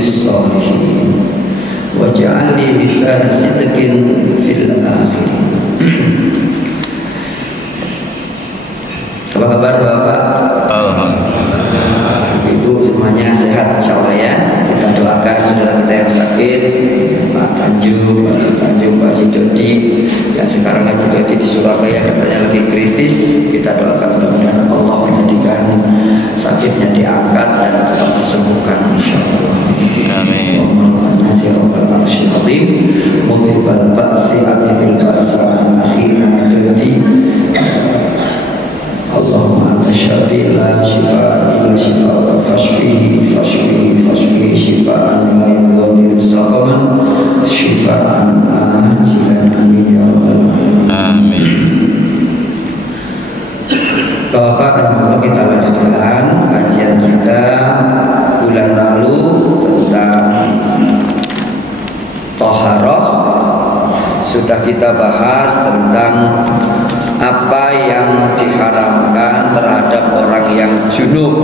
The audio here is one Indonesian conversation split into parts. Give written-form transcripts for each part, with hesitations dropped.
bis-shalihin waj'alni lisana sidqin fil akhirin. Apa kabar Bapak? Alhamdulillah. Ibu semuanya sehat insyaallah ya. Kita doakan saudara kita yang sakit, Pak Tanjung, Pak Haji Dodi, yang sekarang Haji Dodi di Surabaya katanya lagi kritis. Kita doakan mudah-mudahan Allah menjadikan sakitnya diangkat dan tetap disembuhkan insyaallah. Amin. Nasir Rabbal Arsyil Azim, mudhibal ba'si adhibil ba'sa akhiran Dodi. Allahumma anta syafi' la shifa'a illa shifa'uka fashfihi shifa'an la yughadiru saqaman shifa'an ajilan amin ya rabbal alamin. Amin. Bapak, kita lanjutkan kajian kita bulan lalu tentang Thaharah. Sudah kita bahas tentang apa yang diharamkan terhadap orang yang junub,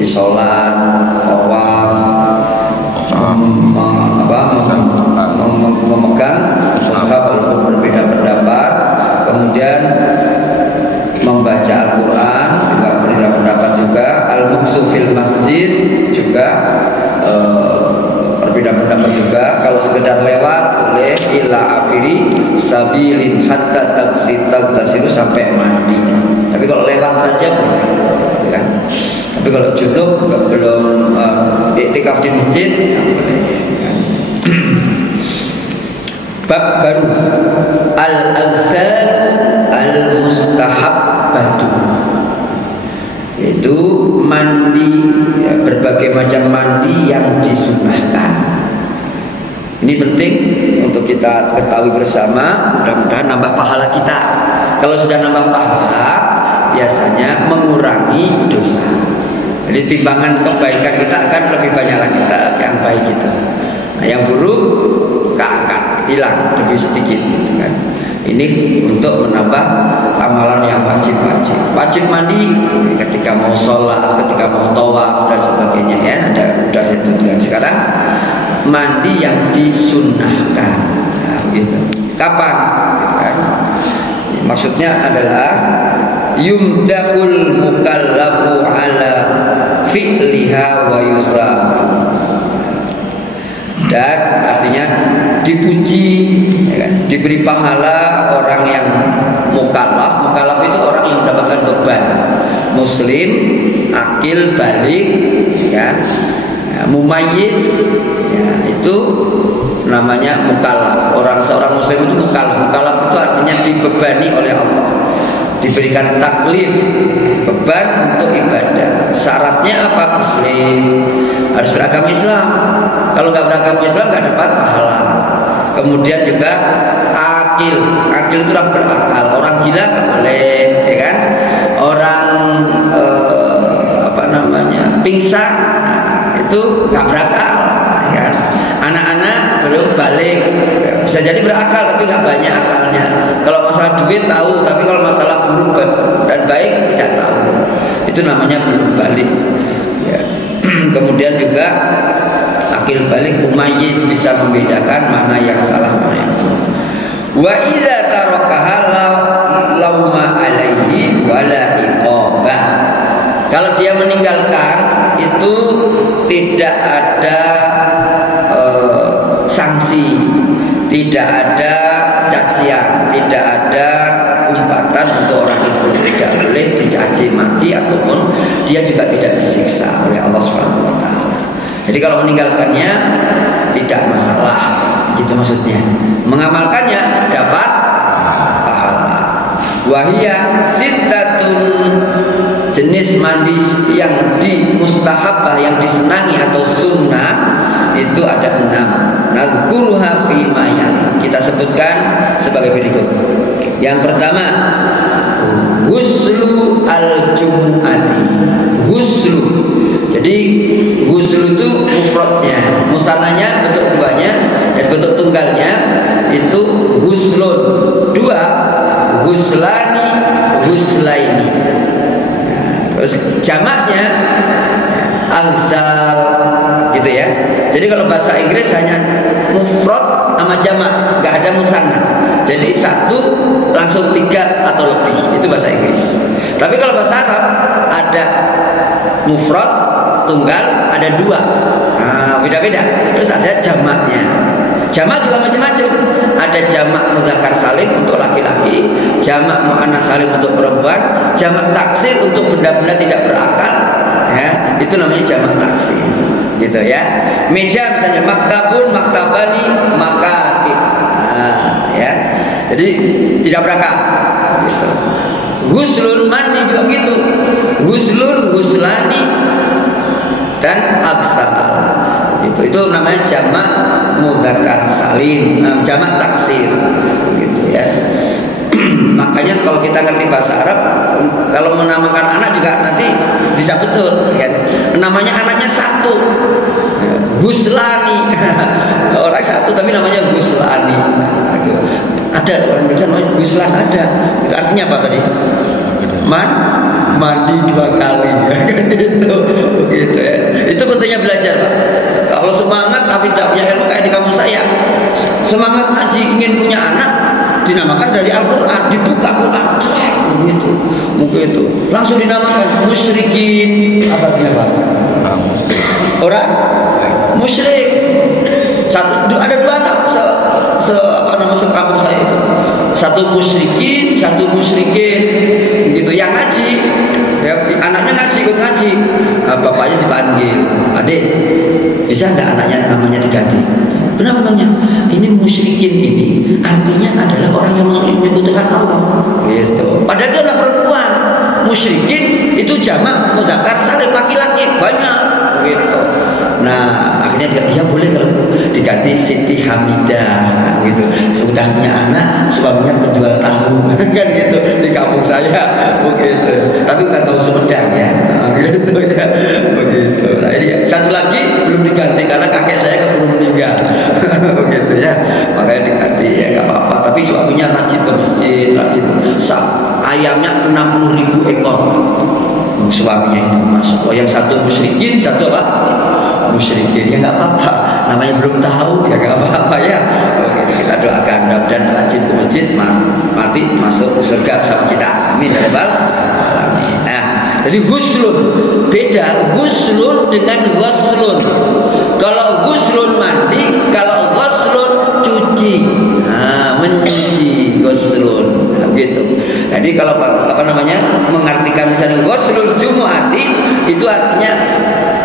sholat, tawaf, memegang mushaf walaupun berbeda pendapat, kemudian membaca Al-Quran juga berbeda pendapat juga, al-muksu fil masjid juga berbeda pendapat juga. Kalau sekedar lewat boleh ila akhiri sabilin hatta tagtasilu sampai mandi. Tapi kalau lewat saja boleh, ya. Tapi kalau junub belum iktikaf di masjid boleh, ya. Bab baru al-aghsal al-mustahabbatu, yaitu mandi, ya, berbagai macam mandi yang disunahkan. Ini penting untuk kita ketahui bersama, mudah-mudahan nambah pahala kita. Kalau sudah nambah pahala, biasanya mengurangi dosa. Jadi timbangan kebaikan kita akan lebih banyak lagi yang baik itu. Nah, yang buruk keangkat, hilang lebih sedikit, gitu kan. Ini untuk menambah amalan yang wajib-wajib. Wajib mandi ketika mau sholat, ketika mau tawaf dan sebagainya, ya. Ada sudah sebutkan. Sekarang mandi yang disunnahkan, nah, gitu. Kapan? Gitu kan? Maksudnya adalah yumdahul mukallafu ala fi'liha wa yusab, dan artinya dipuji, ya kan? Diberi pahala orang yang mukallaf. Mukallaf itu orang yang mendapatkan beban, muslim, akil, balik, ya, mumayyiz, ya, itu namanya mukallaf. Seorang muslim itu mukallaf. Mukallaf itu artinya dibebani oleh Allah, diberikan taklif, beban untuk ibadah. Syaratnya apa? Muslim, harus beragama Islam. Kalau nggak beragama Islam nggak dapat pahala. Kemudian juga akil itu orang berakal. Orang gila nggak boleh, ya kan? Orang pingsan, itu nggak berakal, ya kan? Anak-anak belum balik, bisa jadi berakal tapi nggak banyak akalnya. Kalau masalah duit tahu, tapi kalau masalah buruk dan baik tidak tahu. Itu namanya belum balik, ya. Kemudian juga akil balik, mumayyiz, bisa membedakan mana yang salah mana yang benar. Wa idza tarakaha lauma alaihi wala iqabah. Kalau dia meninggalkan itu tidak ada sanksi, tidak ada cacian, tidak ada umpatan untuk orang itu. Tidak boleh dicaci maki ataupun dia juga tidak disiksa oleh Allah Subhanahu wa taala. Jadi kalau meninggalkannya tidak masalah, gitu maksudnya. Mengamalkannya dapat pahala. Wahia sittatun, jenis mandi yang mustahabah, yang disenangi atau sunnah itu ada 6. Nazkuruha fi ma yali. Kita sebutkan sebagai berikut. Yang pertama, ghuslu al-jumu'ati. Ghuslu. Jadi ghuslu itu mufradnya, musananya bentuk duanya, dan bentuk tunggalnya itu ghuslun. 2, ghuslani, ghuslaini. Terus jamaknya angsal, gitu ya. Jadi kalau bahasa Inggris hanya mufrad sama jamak, nggak ada musanna. Jadi satu langsung tiga atau lebih, itu bahasa Inggris. Tapi kalau bahasa Arab ada mufrad tunggal, ada dua, beda-beda. Terus ada jamaknya. Jamak juga macam-macam. Ada jamak mudzakkar salim untuk laki-laki, jamak muannats salim untuk perempuan, jamak taksir untuk benda-benda tidak berakal, ya, itu namanya jamak taksir, gitu ya. Meja misalnya maktabun, maktabani, makatib, ya. Jadi tidak berakal, gitu. Ghuslun mandi juga gitu. Ghuslun, ghuslani, dan agsal. Itu namanya jamak mudzakkar salim, jamak taksir, gitu ya. Makanya kalau kita ngerti bahasa Arab, kalau menamakan anak juga nanti bisa betul, kan? Namanya anaknya satu, Ghuslani, orang satu tapi namanya Ghuslani. Ada orang Indonesia namanya Ghuslan, ada. Itu artinya apa tadi? Mandi dua kali, ya kan itu, begitu ya. Itu pentingnya belajar, Pak. Kalau semangat tapi tidak punya ilmu kayak di kampung saya, semangat ngaji ingin punya anak, dinamakan dari Al-Quran, dibuka Quran, begitu, langsung dinamakan musyrikin. Apa artinya, Pak? Orang musyrik. Ada dua anak sekampung saya itu. Satu musyrikin, satu musyrikin, gitu. Yang ngaji, ya, anaknya ngaji, ikut ngaji. Bapaknya dipanggil, adik, bisa nggak anaknya namanya diganti? Kenapa namanya? Ini musyrikin ini artinya adalah orang yang menyekutukan Allah, gitu. Padahal itu anak perempuan. Musyrikin itu jamak mudzakkar salim, laki-laki banyak, gitu. Nah, akhirnya dia boleh kalau diganti Siti Hamidah, gitu. Sudah punya anak, suaminya penjual tahu, kan gitu di kampung saya, begitu. Tapi bukan tahu Sumedang ya, gitu ya, begitu. Nah ini satu lagi belum diganti karena kakek saya keburu meninggal, begitu ya. Makanya diganti ya nggak apa-apa. Tapi suaminya rajin ke masjid, rajin. Ayamnya 60.000 ekor. Suaminya itu, Masya Allah. Yang satu musyrikin, satu apa? Musyrikin, ya nggak apa-apa, namanya belum tahu, ya nggak apa-apa ya. Oke, kita doakan dan rajin ke masjid, mati masuk surga bersama kita, amin ya rabbal alamin. Nah, jadi ghuslun beda, ghuslun dengan ghuslun. Kalau ghuslun mandi, kalau ghuslun cuci, mencuci, ghuslun, gitu. Jadi kalau apa namanya mengartikan misalnya ghuslul jumu'ati, itu artinya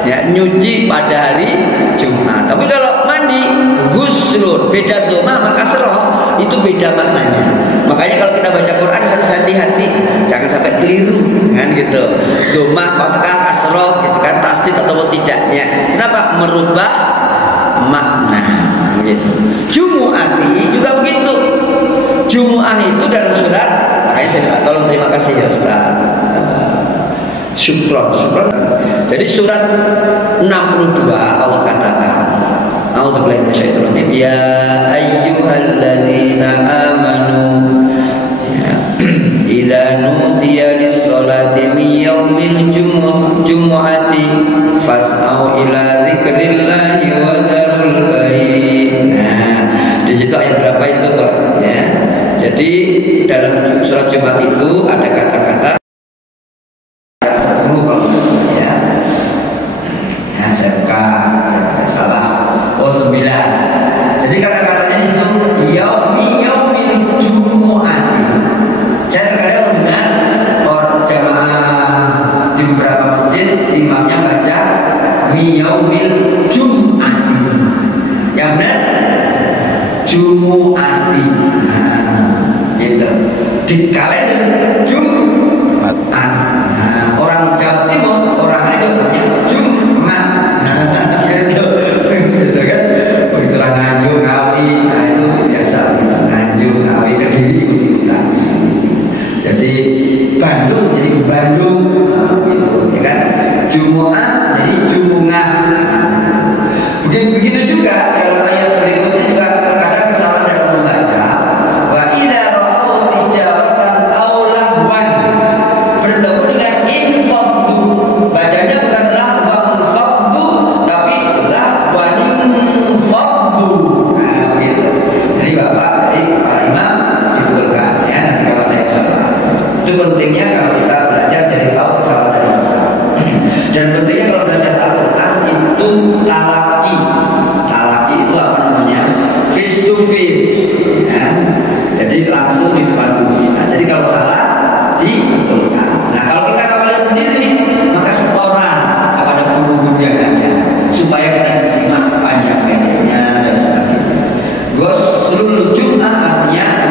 ya nyuci pada hari Jumat. Tapi kalau mandi ghuslun beda dhamma maka kasroh, itu beda maknanya. Makanya kalau kita baca Quran harus hati-hati, jangan sampai keliru, kan gitu. Dhamma maka kasroh, gitu kan, tasdid atau tidaknya. Kenapa? Merubah makna, gitu. Jumu'ati juga begitu. Jumu'ah itu dalam surat, makanya saya tolong terima kasih ya Ustaz. Syukron. Jadi surat 62 Allah katakan, A'udzubillahi minasyaitonir rajim. Ya ayyuhalladzina amanu, idza nudiya lis-sholati min yaumil jumu'ati fas'au ila dzikrillahi wa dzarul bait. Nah, di situ ayat berapa itu, Pak? Ya. Jadi dalam surat Jumat itu ada kata-kata Jadi kata-katanya di situ yaumil jumu'ati. Saya terkadang mendengar orang jamaah di beberapa masjid imamnya baca yaumil jumu'ati. Yang benar jumu'ati. Gitu. Di kalender Jumat. Orang Jawa Timur orang itu namanya Jumat. Gitu kan? Begitulah Nganjuk, Ngawi, nah itu biasa gitu. Nganjuk, Ngawi, Kediri ikut-ikutan. Jadi Bandung jadi Bandung, gitu, ya kan? Jumu'ah jadi Jumungah. Begitu juga dalam ayat berikutnya juga terkadang kesalahan dalam membaca. Wa idza ra'au tijaratan aw lahwan, bertemu dengan infaqdu, bacanya bukan lahwa infaqdu tapi lahwa. Jadi langsung di depan tubuh kita. Jadi kalau salah dibetulkan. Nah kalau kita kawali sendiri, maka setoran kepada guru-guru yang ada supaya kita disimak panjang pendeknya dan sebagainya. Ghuslul Jum'ah artinya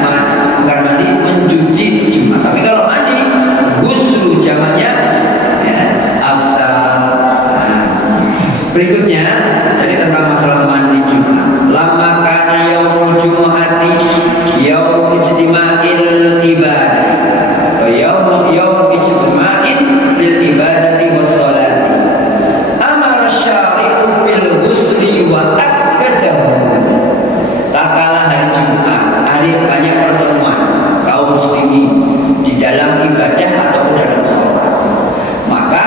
bukan mandi, mencuci Jumat. Tapi kalau mandi, ghuslu jamaknya ya, afsal. Berikutnya jadi tentang masalah mandi Jumat. Lama kana yaumul jumu'ati yaumul ijtima'il ibadah atau yaumul ijtima'in lil ibadati was sholati. Amara syari'u bil ghusli wa akkadahu. Tak kalah hari Jumat, hari banyak pertemuan kaum muslimin di dalam ibadah ataupun dalam sholat. Maka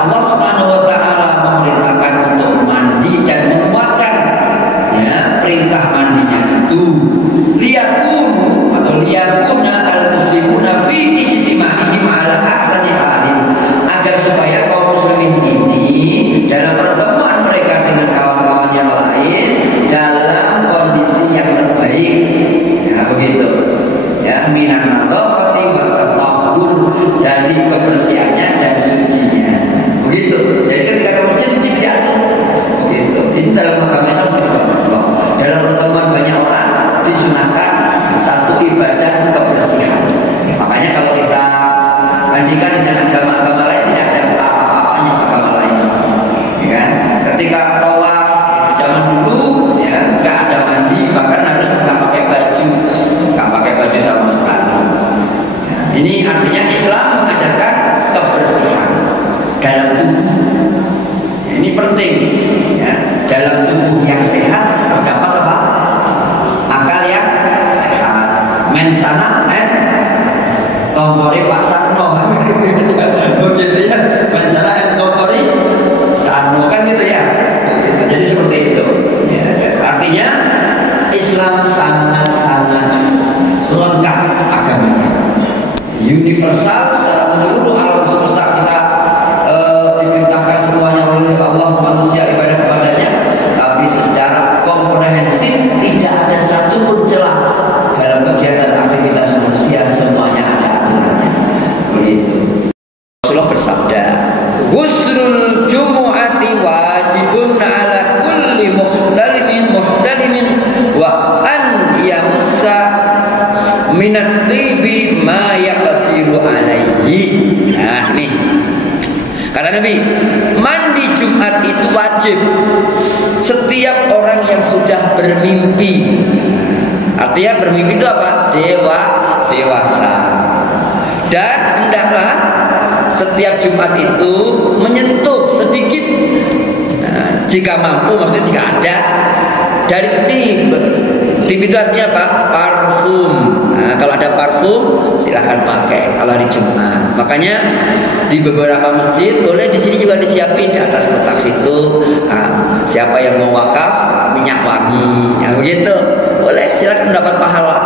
Allah Subhanahu wa taala memerintahkan untuk mandi dan menguatkan ya perintah mandinya itu. Liyakunu atau liyakuna al-muslimuna fi ijtima'ihim ala ahsani halin, agar supaya kaum muslimin ini dalam pertemuan mereka dengan kawan-kawan yang lain dalam kondisi yang terbaik. Ya begitu. Ya minan nadzafati wa tatahhur, dari kebersihannya dan sucinya. Begitu. Jadi ketika ke masjid tidak begitu. Ini dalam agama Islam begitu. Dalam pertemuan banyak orang disunahkan satu ibadah kebersihan. Ya, makanya kalau kita bandingkan dengan agama-agama lain, tidak ada apa-apanya agama lain. Ya kan? Ketika tawaf zaman dulu ya nggak ada mandi, bahkan harus nggak pakai baju sama sekali. Ya, ini artinya Islam mengajarkan kebersihan dalam tubuh. Ya, ini penting ya, dalam tubuh yang sehat terdapat apa? Akal yang sehat. Mensana kompori Pak Sarno begitu ya. Mensana kompori Sarno kan gitu ya. Begitu. Jadi seperti itu ya. Artinya Islam sangat-sangat lengkap agamanya, universal secara menyeluruh alam semesta. Kita diperintahkan semuanya oleh Allah manusia ibadah kepadanya, tapi secara komprehensif tidak ada satu pun celah dalam kegiatan aktivitas manusia, semuanya ada aturannya. Begitu. Rasulullah bersabda, "Ghuslul jumu'ati wajibun 'ala kulli muhtalimin wa an yamussa minat tibi ma yaqdiru alaihi." Nah, nih. Kata Nabi, mandi Jumat itu wajib setiap orang yang sudah bermimpi. Artinya bermimpi itu apa? Dewasa. Dan hendaklah setiap Jumat itu menyentuh sedikit, nah, jika mampu, maksudnya jika ada, dari tib. Tib itu artinya apa? Parfum. Nah, kalau ada parfum silahkan pakai kalau hari Jumat. Makanya di beberapa masjid boleh, di sini juga disiapin di atas kotak situ. Nah, siapa yang mau wakaf minyak wangi, ya begitu. Boleh, silahkan mendapat pahala.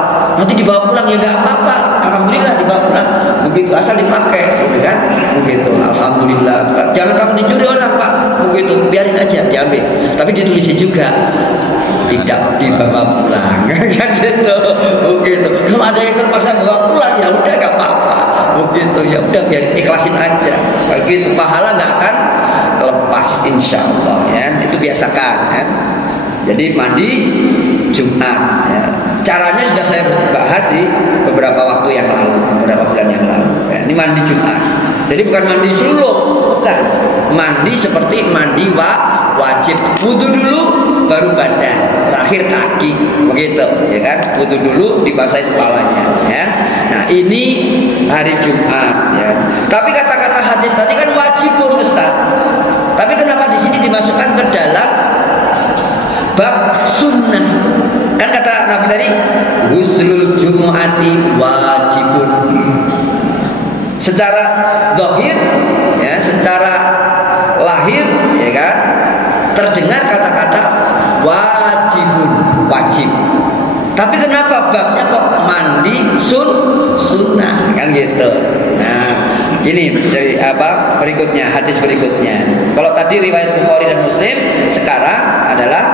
Nanti dibawa pulang ya nggak apa-apa. Alhamdulillah dibawa pulang. Begitu, asal dipakai, gitu kan? Begitu. Alhamdulillah. Jangan kamu dicuri orang, Pak. Begitu, biarin aja diambil. Tapi ditulisin juga tidak dibawa pulang, kan gitu. Begitu. Kalau ada yang terpaksa bawa pulang, ya udah nggak apa-apa. Begitu, ya udah biarin, ikhlasin aja. Begitu, pahala nggak akan lepas, insya Allah. Ya, itu biasakan. Ya. Jadi mandi Jumat. Ya. Caranya sudah saya bahas di beberapa waktu yang lalu, beberapa bulan yang lalu. Ya, ini mandi Jumat. Jadi bukan mandi seluruh, bukan. Mandi seperti mandi wajib. Wudu dulu, baru badan, terakhir kaki, begitu, ya kan? Wudu dulu, dibasahin kepalanya, ya. Nah ini hari Jumat, ya. Tapi kata-kata hadis tadi kan wajibun, Ustaz. Tapi kenapa di sini dimasukkan ke dalam bab sunnah? Kan kata Nabi tadi, ghuslul jumu'ati wajibun. Secara zahir, ya, secara lahir, ya kan, terdengar kata-kata wajibun, wajib. Tapi kenapa babnya kok mandi sunnah, kan gitu. Nah, ini dari apa berikutnya, hadis berikutnya. Kalau tadi riwayat Bukhari dan Muslim, sekarang adalah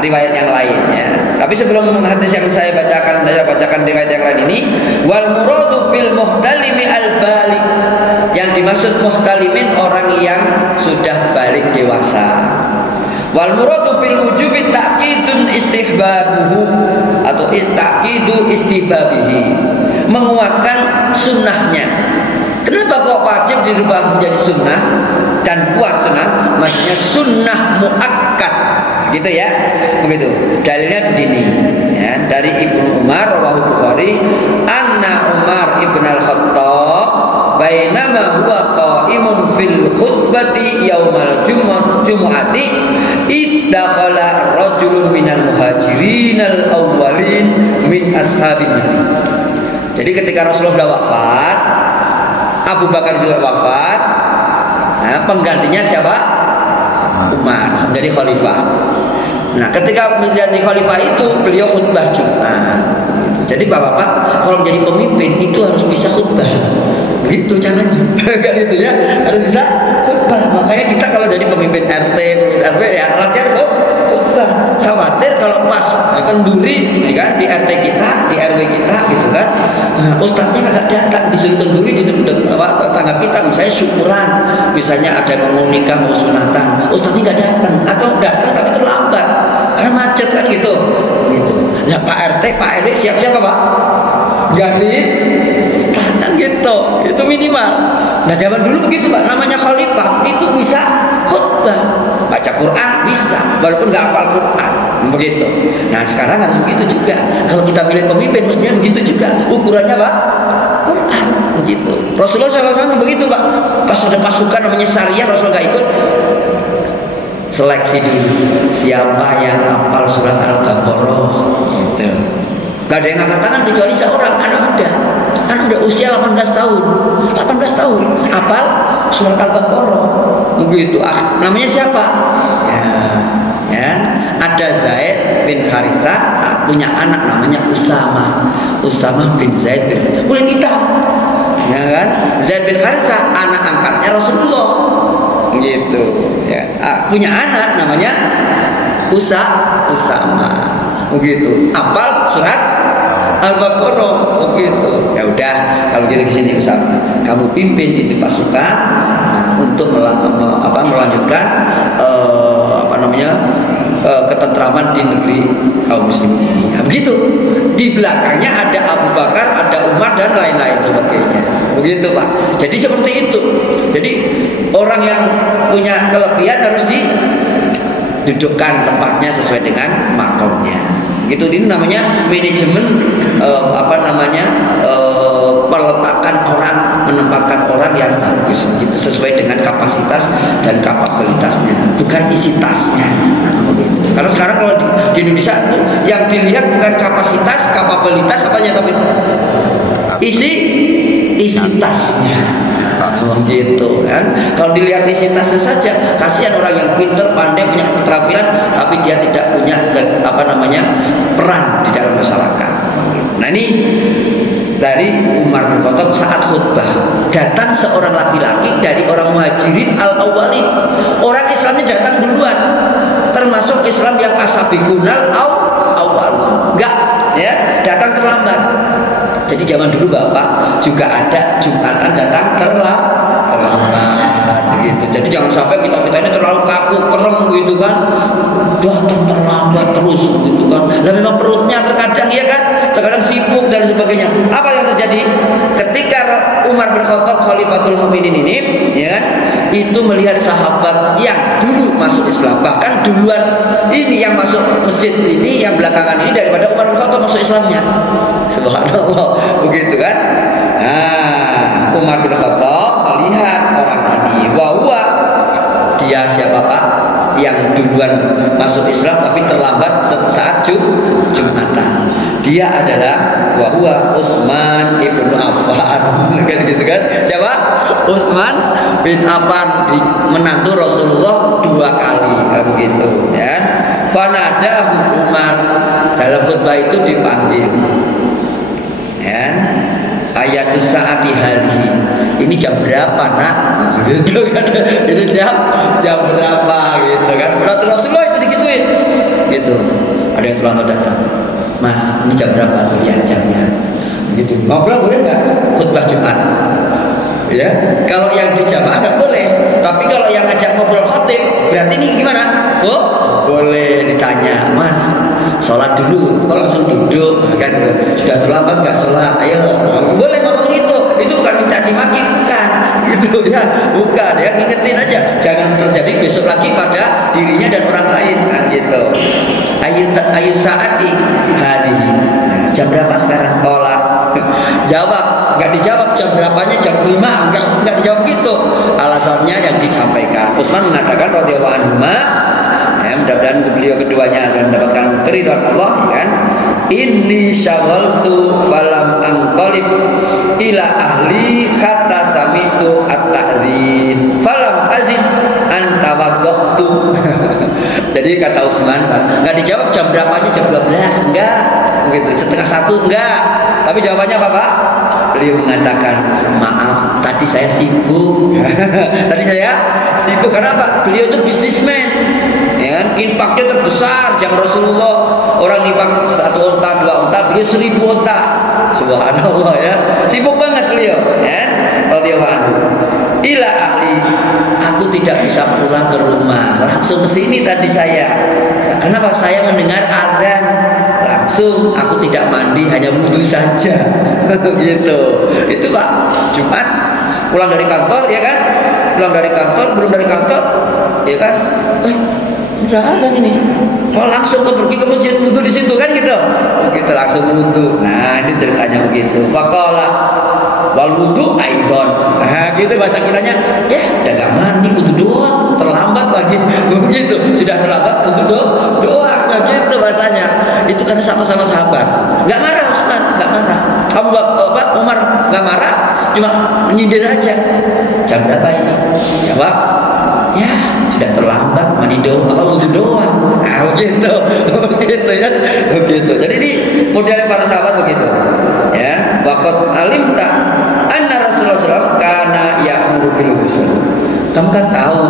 riwayat yang lain ya. Tapi sebelum hadis yang saya bacakan riwayat yang lain ini, wal muradu bil muhtalimi al balik. Yang dimaksud muhtalimin orang yang sudah balik dewasa. Wal muradu bil wujubi ta'kidun istihbabuhu atau ta'kidu istihbabihi, menguatkan sunnahnya. Kenapa kok wajib dirubah menjadi sunnah dan kuat sunnah? Maksudnya sunnah muakkad, gitu ya. Begitu. Dalilnya begini ya, dari Ibnu Umar rawahu Bukhari, anna Umar ibn al-Khattab bainama huwa qa'imun fil khutbati yaumal jumu'ati iddakhala rajulun minal muhajirin al-awwalin min ashabin Nabi. Jadi ketika Rasulullah sudah wafat, Abu Bakar juga wafat, nah penggantinya siapa? Umar jadi khalifah. Nah ketika menjadi khalifah itu beliau khutbah Jumat. Jadi bapak-bapak kalau menjadi pemimpin itu harus bisa khutbah. Begitu caranya. Kan gitu ya, harus bisa khutbah. Makanya kita kalau jadi pemimpin RT, RW ya latihan khutbah. Khawatir kalau pas kenduri kan di RT kita, di RW kita gitu kan. Ustadznya kagak datang, disuruh kenduri di tetangga kita misalnya syukuran, misalnya ada yang mau nikah, mau sunatan, ustadznya nggak datang atau datang tapi terlambat karena macet kan gitu. Nah Pak RT, Pak RW siap-siap Pak ganti kan gitu, itu minimal. Nah zaman dulu begitu Pak, namanya khalifah itu bisa khutbah, baca Quran bisa, walaupun nggak hafal Quran, begitu. Nah sekarang harus begitu juga. Kalau kita pilih pemimpin mestinya begitu juga, ukurannya Pak Quran, begitu. Rasulullah SAW begitu Pak. Pas ada pasukan namanya Sariyah, Rasul nggak ikut, seleksi dulu siapa yang hafal surat Al-Baqarah, gitu. Gak ada yang angkat tangan kecuali seorang anak muda usia 18 tahun hafal surat Al-Baqarah, begitu. Namanya siapa? Ya, ada Zaid bin Harithah punya anak namanya Usamah bin Zaid bin kulit hitam, ya kan? Zaid bin Harithah anak angkatnya Rasulullah, gitu ya. Punya anak namanya Usamah, begitu. Hafal surat Al-Baqarah, begitu. Ya udah, kalau gitu ke sini Usamah, kamu pimpin itu pasukan untuk melanjutkan ketentraman di negeri kaum muslimin ini. Nah, begitu. Di belakangnya ada Abu Bakar, ada Umar dan lain-lain sebagainya. Begitu Pak. Jadi seperti itu. Jadi orang yang punya kelebihan harus didudukkan tempatnya sesuai dengan makomnya. Gitu. Ini namanya manajemen peletakan orang, menempatkan orang yang bagus gitu, sesuai dengan kapasitas dan kapabilitasnya, bukan isi tasnya. Karena sekarang kalau di Indonesia yang dilihat bukan kapasitas, kapabilitas apanya, tapi isi tasnya. Gitu kan. Kalau dilihat isi tasnya saja, kasihan orang yang pintar, pandai, punya keterampilan, tapi dia tidak punya peran di dalam masyarakat. Nah ini dari Umar bin Khattab saat khutbah, datang seorang laki-laki dari orang Muhajirin al-Awwalin. Orang Islamnya datang duluan, termasuk Islam yang asabiqunal awal. Enggak, ya, datang terlambat. Jadi zaman dulu Bapak juga ada Jumatan datang terlambat gitu. Jadi jangan sampai kita ini terlalu kaku, kerem gitu kan, datang terlambat terus gitu kan. Dan memang perutnya terkadang ya kan, terkadang sibuk dan sebagainya. Apa yang terjadi ketika Umar bin Khattab Khalifatul Mukminin ini, ya kan, itu melihat sahabat yang dulu masuk Islam, bahkan duluan ini yang masuk masjid ini, yang belakangan ini daripada Umar bin Khattab masuk Islamnya. Subhanallah, begitu kan? Nah, Umar bin Khattab melihat orang ini, bahwa dia siapa Pak? Yang duluan masuk Islam tapi terlambat saat Jumatan. Dia adalah wahwa Utsman ibnu Affan, kan gitu kan? Siapa? Utsman bin Affan, menantu Rasulullah 2 kali, begitu ya. Fanada Umar, dalam khutbah itu dipanggil, ya. Ayatus saati halihi, ini jam berapa nak? Gitu kan? Ini jam berapa gitu kan? Menurut Rasulullah itu digituin, gitu. terlambat datang. Mas, ini jam berapa tuh? Ya jamnya. Gitu. Ngobrol boleh nggak? Khutbah Jumat. Ya, kalau yang di jamaah nggak boleh. Tapi kalau yang ngajak ngobrol khotib, berarti ini gimana? Oh, boleh ditanya, Mas, sholat dulu. Kalau langsung duduk, kan gitu. Sudah terlambat nggak sholat? Ayo, boleh ngomong gitu. Itu bukan mencaci maki, bukan. Gitu ya, bukan ya. Ingetin aja, jangan terjadi besok lagi pada dirinya dan orang lain. Kan gitu. Ayu saat hadihi. Jam berapa sekarang? Kolak. Jawab, nggak dijawab jam berapanya, jam 5, nggak dijawab gitu. Alasannya yang disampaikan. Utsman mengatakan radhiyallahu anhu, ya, mudah-mudahan beliau keduanya akan mendapatkan keridhaan Allah, ya kan? Inni syawaltu falam anqalib ila ahli hatta samitu at-ta'dzin falam azid an tawaddatu. Jadi kata Utsman, nggak dijawab jam berapanya, jam 12, enggak, begitu, setengah 1, enggak. Tapi jawabannya apa, Pak? Beliau mengatakan, maaf, tadi saya sibuk. Tadi saya sibuk karena apa? Beliau itu bisnismen, ya kan? Infaknya terbesar zaman Rasulullah. Orang infak 1 unta, 2 unta, beliau 1000 unta. Subhanallah ya. Sibuk banget beliau, ya. Radhiyallahu anhu. Ila ahli, aku tidak bisa pulang ke rumah, langsung ke sini tadi saya. Kenapa? Saya mendengar azan, langsung aku tidak mandi, hanya wudhu saja. Gitu. Itu Pak, Jumat pulang dari kantor, ya kan? Pulang dari kantor, belum dari kantor, ya kan? Udah azan ini. Oh, langsung pergi ke masjid, wudhu di situ kan gitu. Begitu langsung wudhu. Nah, ini ceritanya begitu. Faqala wal wudu aidon. Nah, gitu bahasa kitanya. Ya, udah gak mandi, wudu doang. Terlambat lagi. Begitu. Sudah terlambat wudu doang. Nah, gitu bahasanya. Itu karena sama-sama sahabat. Gak marah Utsman, gak marah. Abu Bakar Umar gak marah, cuma menyindir aja. Jam berapa ini? Jawab, ya sudah terlambat, mandi doang, apa wudu doang. Nah, begitu. Begitu ya. Begitu. Jadi ini model para sahabat begitu. Ya, waqad alimta anna Rasulullah SAW kana ya'muru bil ghusl. Kamu kan tahu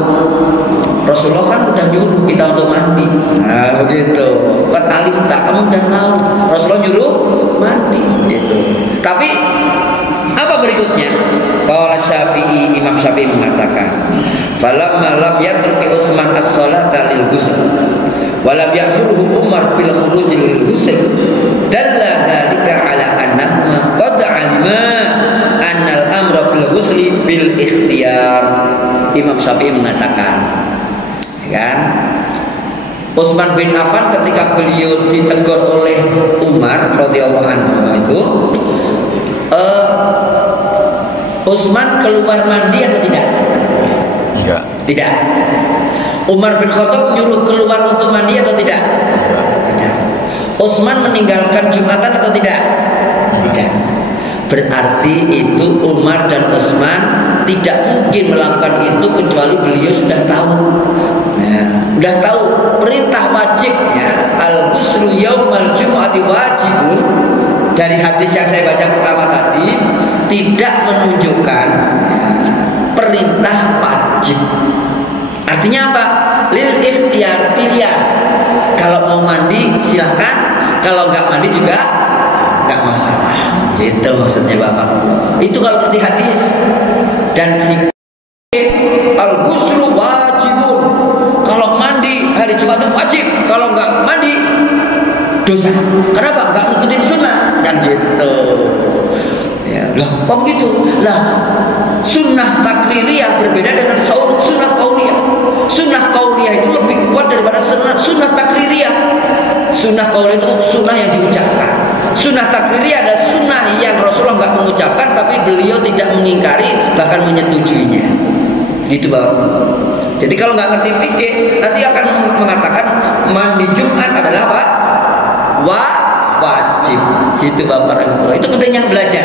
Rasulullah kan udah nyuruh kita untuk mandi. Nah, begitu. Waqad alimta, kamu udah tahu Rasulullah nyuruh mandi gitu. Tapi apa berikutnya? Qala Syafi'i, Imam Syafi'i mengatakan, falamma lam yatruki Utsman as-salata lil ghusl wa lam ya'muruhu Umar bil khuruj lil ghusl dalla dzalika ala annahuma qad 'alima anna al-amra bil ghusli bil ikhtiyar. Imam Syafi'i mengatakan, kan, Utsman bin Affan ketika beliau ditegur oleh Umar radhiyallahu anhu itu, Utsman keluar mandi atau tidak? Enggak. Tidak. Umar bin Khattab nyuruh keluar untuk mandi atau tidak? Tidak. Utsman meninggalkan Jumatan atau tidak? Tidak. Berarti itu Umar dan Utsman tidak mungkin melakukan itu kecuali beliau sudah tahu. Nah, sudah tahu perintah wajib, ya, al-ghuslu yaumal jumu'ati wajibun. Dari hadis yang saya baca pertama tadi tidak menunjukkan perintah wajib. Artinya apa? Lil ikhtiyar, pilihan. Kalau mau mandi silahkan, kalau nggak mandi juga nggak masalah. Gitu maksudnya Bapak. Itu kalau ngerti hadis. Dan fikih al-ghuslu wajibun. Kalau mandi hari Jumat itu wajib, kalau nggak mandi dosa. Kenapa? Nggak ngikutin sunnah. Kan gitu. Ya, lah kok gitu? Lah sunnah takririah berbeda dengan sunnah qauliyah. Sunnah qauliyah itu lebih kuat daripada sunnah takririah. Sunnah qauliyah itu sunnah yang diucapkan. Sunnah takririah adalah sunnah yang Rasulullah nggak mengucapkan, tapi beliau tidak mengingkari, bahkan menyetujuinya. Gitu Bapak. Jadi kalau nggak ngerti fikih, nanti akan mengatakan mandi Jumat adalah apa? Wajib. Gitu Bapak. Itu pentingnya belajar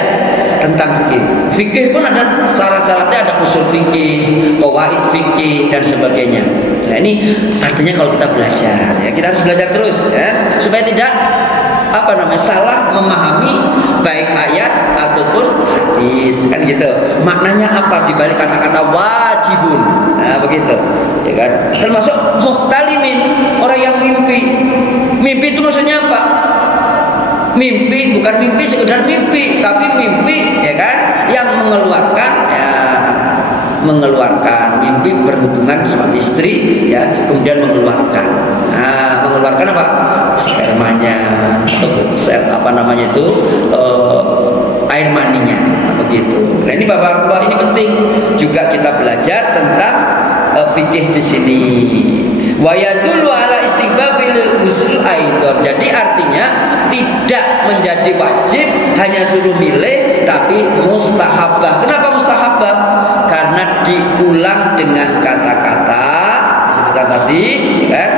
tentang fikih. Fikih pun ada syarat-syaratnya, ada usul fikih, qawaid fikih dan sebagainya. Nah, ini artinya kalau kita belajar, ya kita harus belajar terus, ya, supaya tidak salah memahami baik ayat ataupun hadis, kan gitu. Maknanya apa dibalik kata-kata wajibun? Nah, begitu, ya kan. Termasuk muhtalimin, orang yang mimpi. Mimpi itu maksudnya apa? Mimpi bukan mimpi sekedar mimpi, tapi mimpi ya kan yang mengeluarkan mimpi berhubungan suami istri ya, kemudian mengeluarkan. Nah, mengeluarkan apa? Spermanya atau air maninya begitu. Nah, ini Bapak Allah, ini penting juga kita belajar tentang fikih di sini. Wa yadullu ala istiqbabil usul aidon. Jadi artinya tidak menjadi wajib, hanya suruh milih, tapi mustahabah. Kenapa mustahabah? Karena diulang dengan kata-kata disebutkan tadi kan,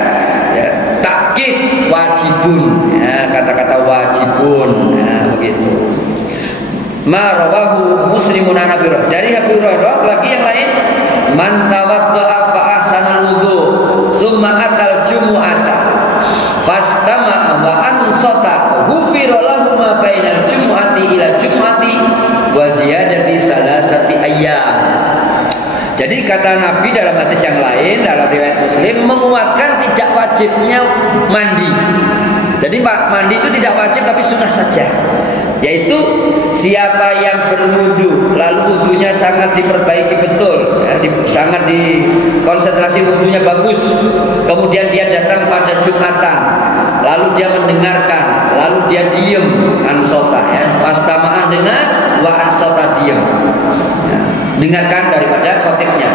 ya, takkid wajibun, ya, kata-kata wajibun, ya, begitu. Ma rawahu Muslimun an Abi Hurairah. Dari Abi Hurairah lagi yang lain, man tawadda'a fa ahsanal wudu tsumma atal jumu'ata fastama'a wa ansata ghufira lahu ma bainal jumu'ati ila jumu'ati wa ziyadati salasati ayyam. Jadi kata Nabi dalam hadis yang lain, dalam riwayat Muslim, menguatkan tidak wajibnya mandi. Jadi mandi itu tidak wajib tapi sunnah saja. Yaitu siapa yang berwudu lalu wudunya sangat diperbaiki betul, ya, sangat dikonsentrasi wudunya bagus, kemudian dia datang pada Jumatan, lalu dia mendengarkan, lalu dia diem, ansota, ya, fastama'an dengar, wa ansota diem, ya, dengarkan daripada khotibnya,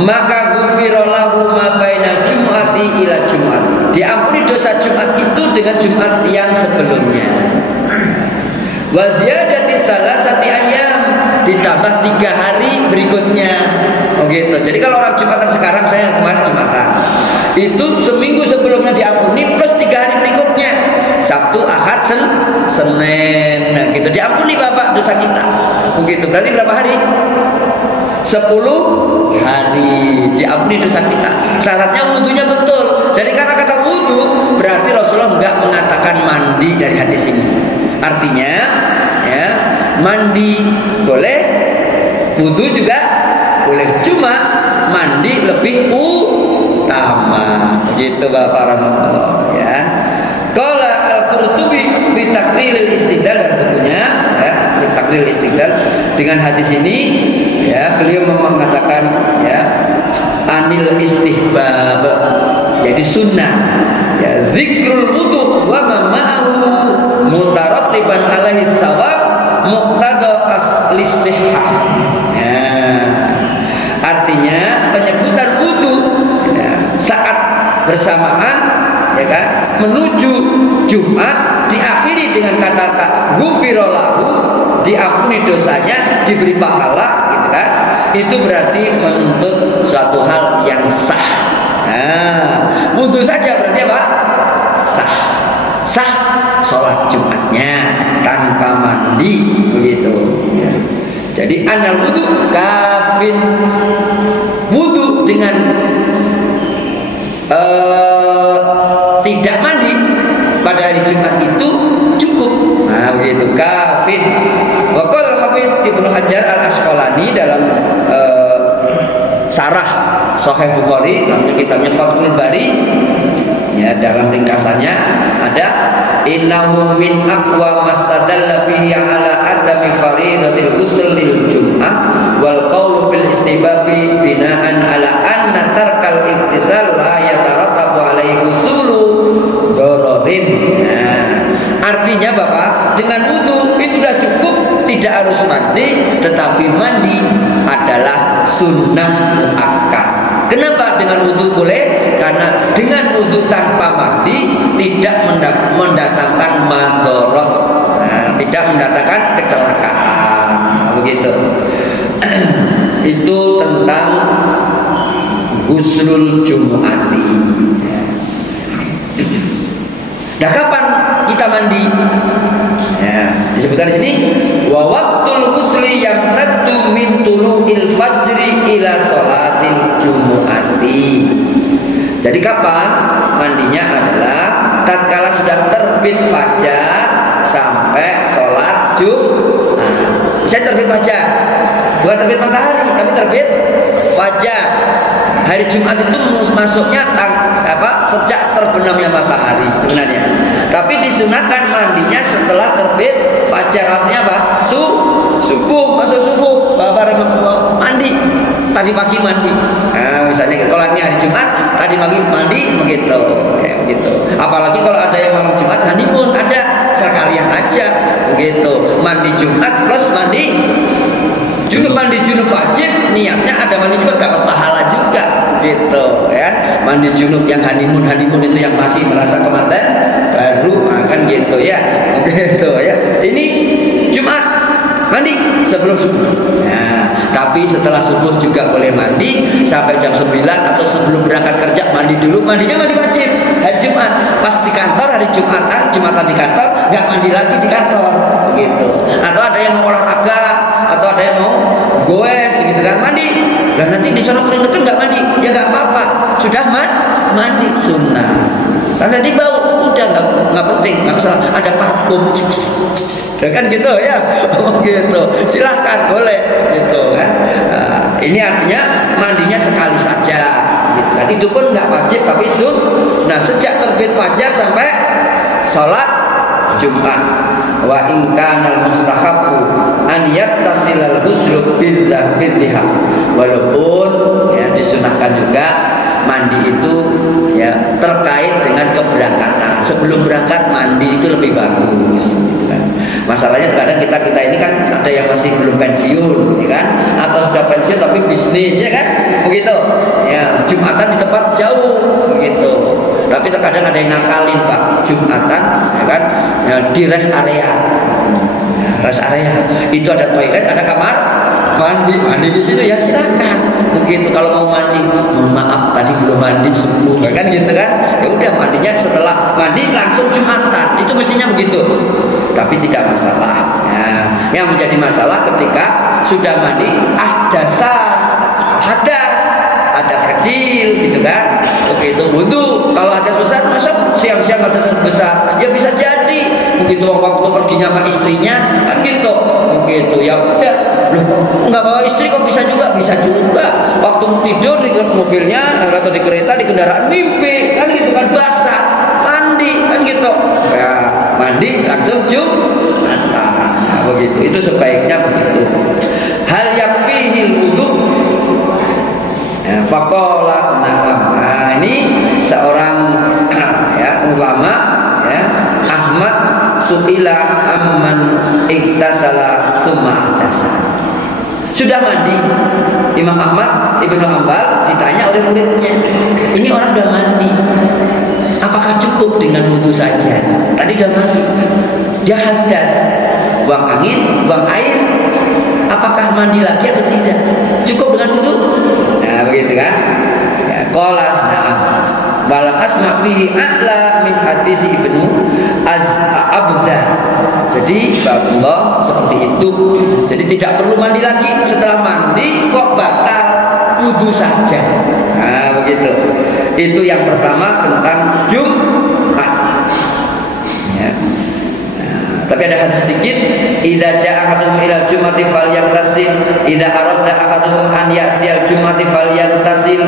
maka ghufirallahu ma bainal jum'ati ila jum'ati, diampuni dosa Jumat itu dengan Jumat yang sebelumnya. Wa ziyadati salasati ayyam, ditambah 3 hari berikutnya. Oh gitu. Jadi kalau orang Jumatan sekarang, saya kemarin Jumatan, itu seminggu sebelumnya diampuni plus 3 hari berikutnya. Sabtu, Ahad, Senin. Nah, gitu diampuni Bapak dosa kita. Begitu. Berarti berapa hari? 10 hari diampuni dosa kita. Syaratnya wudunya betul. Dari karena kata wudu berarti Rasulullah enggak mengatakan mandi dari hadis ini. Artinya ya, mandi boleh, wudu juga boleh, cuma mandi lebih utama. Begitu Bapak rahmatullah ya. Qala Al-Qurtubi fi Taqriril Istidlal, dan bukunya ya, fi Taqriril Istidlal, dengan hadis ini ya, beliau mengatakan ya, anil istihbab, jadi sunnah ya, zikrul wudu wa ma ma'ahu mutarattiban alaihi thawab muqtada aslis sihah. Ya, artinya penyebutan wudu ya, saat bersamaan ya kan menuju Jumat diakhiri dengan kata ghufirallahu, diampuni dosanya, diberi pahala gitu kan, itu berarti menuntut suatu hal yang sah. Nah, wudu saja berarti apa? Sah sholat Jumatnya tanpa mandi, begitu ya. Jadi anal wudu kafin, wudu dengan tidak mandi pada hari Jumat itu cukup. Nah, begitu kafin. Wa qala Hafidz Ibnu Hajar Al-Asqalani dalam sarah Sahih Bukhari, namanya kitabnya Fathul Bari ya, dalam ringkasannya ada innahu min aqwa mastadalla bihi ala adami faridatil ghusl lil jum'ah wal qawlu bil istibabi binaan ala anna tarkal iktisal la yatarattabu alaihi husulu dararin. Nah, artinya Bapak, dengan wudu itu sudah cukup, tidak harus mandi, tetapi mandi adalah sunnah muakkad. Kenapa dengan wudu boleh? Karena dengan wudu tanpa mandi tidak mendatangkan madharat, nah, tidak mendatangkan kecelakaan, begitu. Itu tentang ghuslul jumu'ati. Nah, kapan kita mandi? Ya, disebutkan di sini wa waqtul ghusli yamtaddu min tulu'il fajri ila sholatil jumu'ati. Jadi kapan mandinya? Adalah tatkala sudah terbit fajar sampai sholat Jumat. Bisa terbit fajar, bukan terbit matahari, tapi terbit fajar. hari Jumat itu masuknya sejak terbenamnya matahari sebenarnya. Tapi disunahkan mandinya setelah terbit fajar, artinya apa? Subuh, masuk subuh, mandi. Tadi pagi mandi. Nah, misalnya kalau ini hari Jumat, tadi pagi mandi, begitu. Ya, begitu. Apalagi kalau ada yang malam Jumat honeymoon, ada sekalian aja, begitu. Mandi Jumat plus mandi junub, mandi junub wajib, niatnya ada mandi Jumat dapat pahala juga, gitu ya. Mandi junub yang honeymoon itu yang masih merasa kematian baru, kan gitu ya, gitu ya. Ini Jumat mandi sebelum subuh. Nah, tapi setelah subuh juga boleh mandi sampai jam 9 atau sebelum berangkat kerja mandi dulu. Mandinya mandi wajib hari Jumat. Pas di kantor hari Jumatan di kantor nggak mandi lagi di kantor, gitu. Atau ada yang mau olahraga atau ada yang mau goes, gitu kan, mandi. Dan nanti di sana keringetan nggak mandi, ya nggak apa-apa. Sudah mandi sunnah. Karena nanti bau, udah nggak penting, nggak masalah. Ada parfum, kan gitu ya, gitu. Silahkan, boleh, gitu kan. Nah, ini artinya mandinya sekali saja, gitu kan. Itu pun nggak wajib, tapi sunnah sejak terbit fajar sampai sholat Jumat. Wa in kana al-mustahabbu an yattasilal ghuslu bil-liha. Walaupun ya disunahkan juga mandi itu ya terkait dengan keberangkatan. Sebelum berangkat mandi itu lebih bagus, gitu kan. Masalahnya kadang kita ini kan ada yang masih belum pensiun, ya kan, atau sudah pensiun tapi bisnis, ya kan, begitu. Ya Jumatan di tempat jauh, begitu. Tapi terkadang ada yang ngakalin, Pak, Jumatan, ya kan, ya, di rest area. Rest area itu ada toilet, ada kamar mandi di situ, ya silakan. Begitu. Kalau mau mandi, mohon maaf tadi belum mandi subuh, kan gitu kan. Ya udah, mandinya setelah mandi langsung Jumatan. Itu mestinya begitu. Tapi tidak masalah. Nah, yang menjadi masalah ketika sudah mandi hadas kecil, gitu kan. Begitu wudu. Kalau hadas besar, masa siang-siang hadas besar? Ya bisa jadi. Begitu waktu perginya sama istrinya, kan gitu. Begitu. Ya udah. Loh, nggak bawa istri kok bisa juga? Bisa juga. Waktu tidur di mobilnya atau di kereta, di kendaraan, mimpi, kan gitu kan, basah, mandi, kan gitu. Ya, mandi langsung Jumatan. Nah, begitu. Itu sebaiknya begitu. Hal yakfihil wudu. Ya, faqala na'am. Nah, ini seorang ya ulama ya, Ahmad su'ila amman iktasala summa ihtasala. Sudah mandi, Imam Ahmad Ibnu Hanbal ditanya oleh muridnya, ini orang udah mandi, apakah cukup dengan wudu saja? Tadi udah mandi, dia hadas, buang angin, buang air, apakah mandi lagi atau tidak? Cukup dengan wudu? Nah, begitu kan? Ya, qala na'am. Walam asma fihi a'la min hadis Ibnu Abza. Jadi babullah seperti itu. Jadi tidak perlu mandi lagi. Setelah mandi kok batal wudu saja. Nah, begitu. Itu yang pertama tentang Jumat. Ya. Tapi ada hadis sedikit, idza jaa ahaduhum ilal jumati falyantasil, idza aradda ahaduhum an ya'tiyal jumati falyantasil.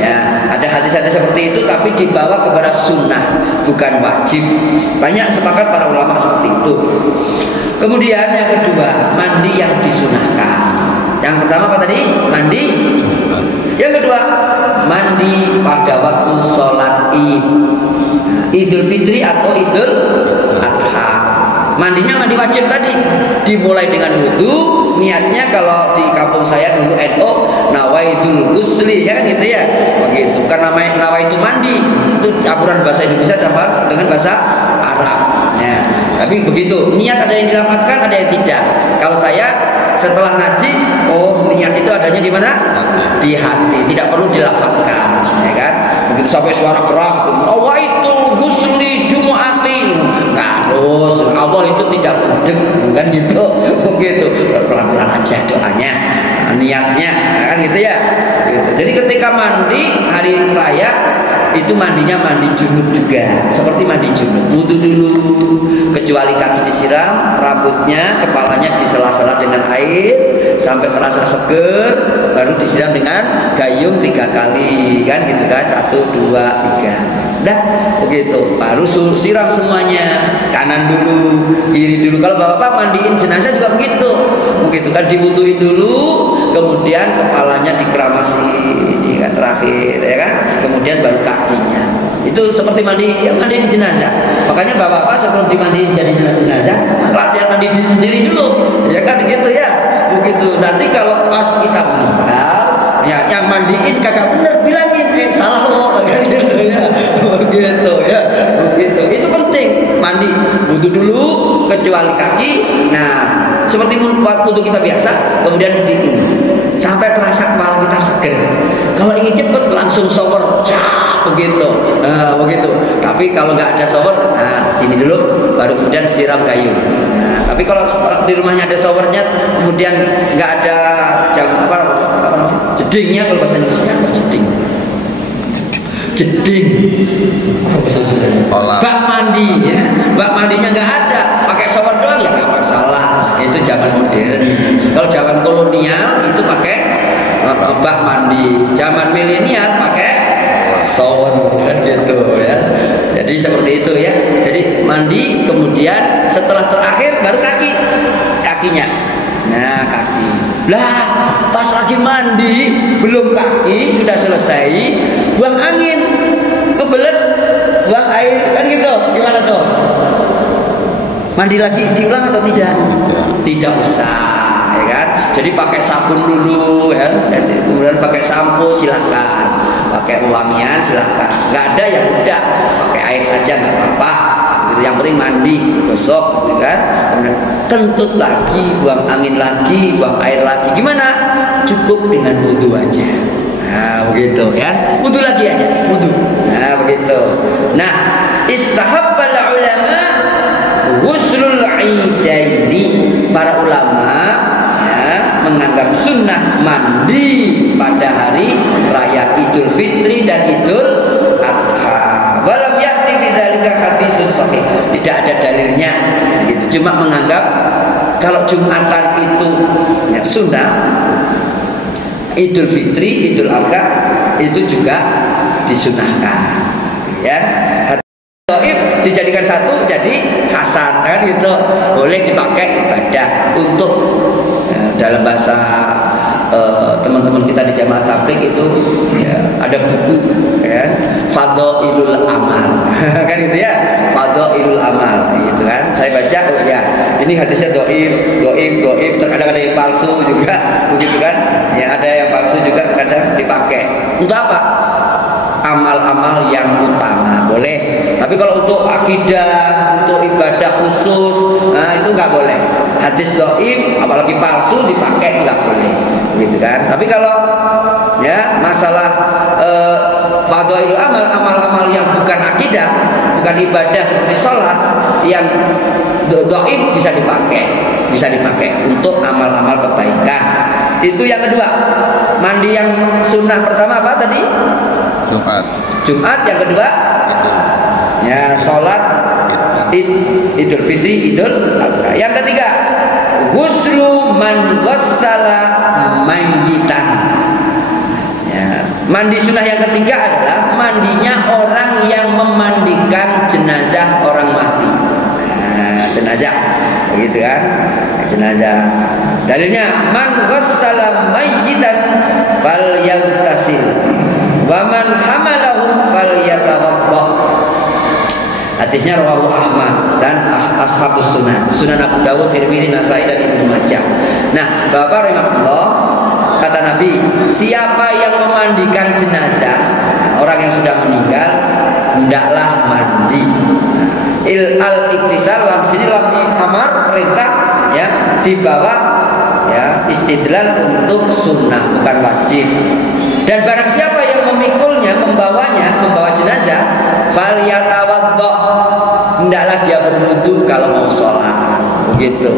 Ya, ada hadis-hadis seperti itu tapi dibawa kepada sunnah, bukan wajib. Banyak sepakat para ulama seperti itu. Kemudian yang kedua, mandi yang disunahkan. Yang pertama apa tadi? Mandi. Yang kedua, mandi pada waktu sholat Id. Idul Fitri atau Idul Adha. Mandinya mandi wajib tadi, dimulai dengan wudu. Niatnya kalau di kampung saya dulu NU nawaitul ghusli, ya kan gitu ya, begitu. Bukan namanya nawaitu mandi, itu campuran bahasa Indonesia dengan bahasa Arab ya. Tapi begitu, niat ada yang dilafadzkan, ada yang tidak. Kalau saya setelah ngaji, oh niat itu adanya di mana? Di hati, tidak perlu dilafadzkan, ya kan. Begitu sampai suara keras, nawaitul ghusli jumu'ati, nggak harus. Allah itu tidak budek, kan gitu, begitu. Pelan-pelan aja doanya, niatnya, kan gitu ya. Gitu. Jadi ketika mandi hari raya itu mandinya mandi junub juga, seperti mandi junub, wudu dulu, kecuali kaki disiram, rambutnya, kepalanya disela-sela dengan air sampai terasa seger, baru disiram dengan gayung 3 kali, kan gitu kan, 1, 2, 3. Udah begitu, baru siram semuanya, kanan dulu, kiri dulu. Kalau bapak mandiin jenazah juga begitu kan, diwuduin dulu, kemudian kepalanya dikeramasi, ini kan terakhir, ya kan, kemudian baru kakinya. Itu seperti mandiin jenazah. Makanya bapak-bapak sebelum dimandiin jadi jenazah, latihan mandi diri sendiri dulu, ya kan gitu ya, begitu. Nanti kalau pas kita meninggal, ya yang mandiin kagak bener, bilangin salah lo, kan gitu ya, begitu ya, begitu. Itu penting, mandi wudu dulu kecuali kaki. Nah, seperti wudu kita biasa, kemudian di ini sampai terasa kepala kita seger. Kalau ingin cepet langsung shower, begitu. Nah, begitu. Tapi kalau nggak ada shower, nah gini dulu, baru kemudian siram gayung. Nah, tapi kalau di rumahnya ada showernya, kemudian nggak ada jedingnya, kalau bahasa Indonesia apa jeding? Jeding. Bak mandi ya, bak mandinya nggak ada, pakai shower doang ya nggak masalah. Itu zaman modern. Kalau zaman kolonial itu pakai bak mandi. Zaman milenial pakai shower, kan gitu ya. Jadi seperti itu ya. Jadi mandi, kemudian setelah terakhir baru kakinya. Nah, kaki. Lah, pas lagi mandi belum kaki, sudah selesai, buang angin, kebelet, buang air, kan gitu. Gimana tuh? Mandi lagi diulang atau tidak? Tidak usah, ya kan? Jadi pakai sabun dulu ya, dan kemudian pakai sampo silahkan, pakai wangian silahkan. Nggak ada ya udah, pakai air saja nggak apa-apa. Yang penting mandi, gosok, gitu kan? Kemudian kentut lagi, buang angin lagi, buang air lagi. Gimana? Cukup dengan wudu aja. Nah, begitu ya. Wudu lagi aja, wudu. Nah, begitu. Nah, istahabbal ulama ghuslul idaini. Para ulama ya, menganggap sunnah mandi pada hari raya Idul Fitri dan Idul Adha. Walam ya'ti bidzalika hadisun sahih. Tidak ada dalilnya gitu. Cuma menganggap kalau Jumatan itu ya sunnah, Idul Fitri, Idul Adha itu juga disunahkan. Ya. Dhaif dijadikan satu jadi hasan, kan gitu. Boleh dipakai ibadah untuk dalam bahasa teman-teman kita di jamaah tabligh itu ya, ada buku ya, Fadhailul Amal kan gitu ya, Fadhailul Amal gitu kan. Saya baca, oh ya ini hadisnya dhaif, terkadang ada yang palsu juga begitu kan ya, ada yang palsu juga terkadang dipakai untuk apa? Amal-amal yang utama boleh, tapi kalau untuk akidah, untuk ibadah khusus, nah itu nggak boleh. Hadis dhaif apalagi palsu dipakai nggak boleh, gitu kan. Tapi kalau ya masalah fadhailul amal, amal-amal yang bukan akidah, bukan ibadah seperti sholat, yang dhaif bisa dipakai untuk amal-amal kebaikan. Itu yang kedua. Mandi yang sunnah pertama apa tadi? Jumat. Yang kedua ya sholat Idul Fitri, Idul Adha. Yang ketiga ghuslu man ghassala mayyitan. Ya, mandi sunnah yang ketiga adalah mandinya orang yang memandikan jenazah orang mati. Nah, jenazah begitu kan, jenazah. Dalilnya man ghassala mayyitan falyaghtasil wa man hamalahu falyatawadda. Hadisnya rawahu Ahmad dan ashabus sunan, Sunan Abu Dawud, Tirmidzi, Nasai dan Ibnu Majah. Nah, Bapak rahimahullah, kata Nabi, siapa yang memandikan jenazah orang yang sudah meninggal hendaklah mandi. Al-iktisal lam sini lam amar, perintah ya, di bawah ya, istidlal untuk sunnah bukan wajib. Dan barang siapa yang memikulnya, membawa jenazah, falyatawadda, hendaklah dia berwudu kalau mau sholat. Begitu.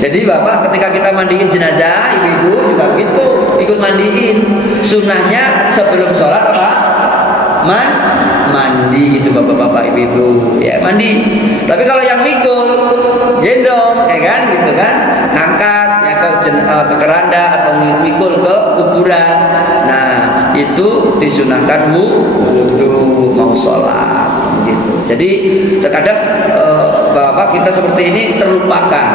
Jadi Bapak ketika kita mandiin jenazah, ibu-ibu juga begitu, ikut mandiin. Sunnahnya sebelum sholat apa? mandi gitu bapak-bapak ibu-ibu ya, mandi. Tapi kalau yang mikul gendong ya kan gitu kan, ngangkat ya ke keranda atau mikul ke kuburan, nah itu disunahkan wudu mau sholat gitu. Jadi terkadang bapak kita seperti ini terlupakan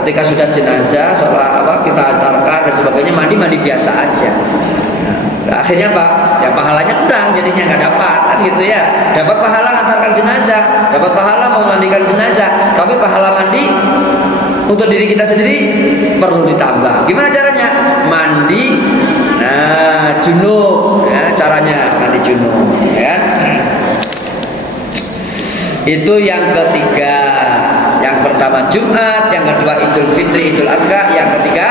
ketika sudah jenazah sholat kita antarkan dan sebagainya, mandi biasa aja. Nah, akhirnya Pak, ya pahalanya kurang, jadinya nggak dapat kan gitu ya. Dapat pahala antarkan jenazah, dapat pahala memandikan jenazah, tapi pahala mandi untuk diri kita sendiri perlu ditambah. Gimana caranya? Mandi, nah junub, ya caranya mandi junub, ya. Itu yang ketiga. Yang pertama Jumat, yang kedua Idul Fitri, Idul Adha, yang ketiga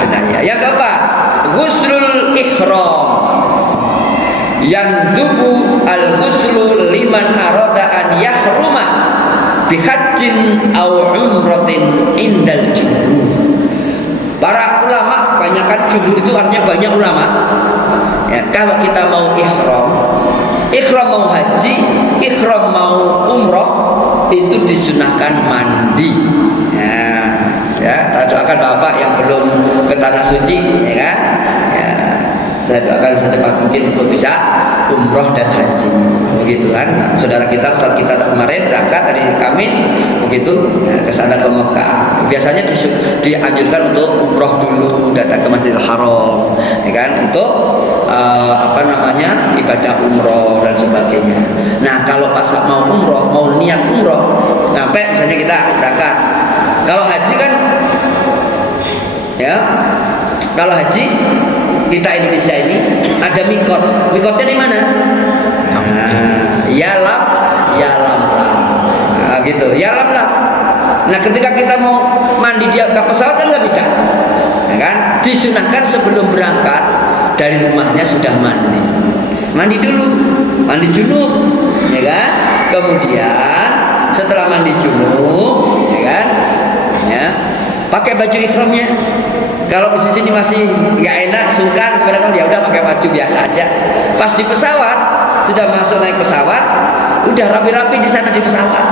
jenazah. Yang keempat Ghuslul Ihram. Yang dubu al-ghuslu liman arada an yahruma bihajjin aw umratin indal jumhur. Para ulama, banyakkan jumhur itu artinya banyak ulama. Ya, kalau kita mau ihram mau haji, ihram mau umroh, itu disunahkan mandi. Ya, doakan bapak yang belum ke tanah suci, ya kan? Ya, saya doakan secepat mungkin untuk bisa umroh dan haji, begitu kan? Nah, saudara kita, ustaz kita kemarin berangkat dari Kamis, begitu ya, ke sana ke Mekah. Biasanya dianjurkan untuk umroh dulu, datang ke Masjidil Haram, ya kan? Untuk ibadah umroh dan sebagainya. Nah, kalau pas mau umroh, mau niat umroh, sampai misalnya kita berangkat. Kalau haji kan, ya, kalau haji kita Indonesia ini ada mikot. Mikotnya di mana? Yalam. Nah, gitu, Yalam lah. Nah, ketika kita mau mandi di pesawat kan nggak bisa, ya kan? Disunahkan sebelum berangkat dari rumahnya sudah mandi dulu, mandi junub, ya kan? Kemudian setelah mandi junub, ya kan? Ya, pakai baju ihramnya. Kalau di sini masih nggak enak, sungkan, kemudian ya udah pakai baju biasa aja. Pas di pesawat, sudah masuk naik pesawat, udah rapi-rapi di sana di pesawat.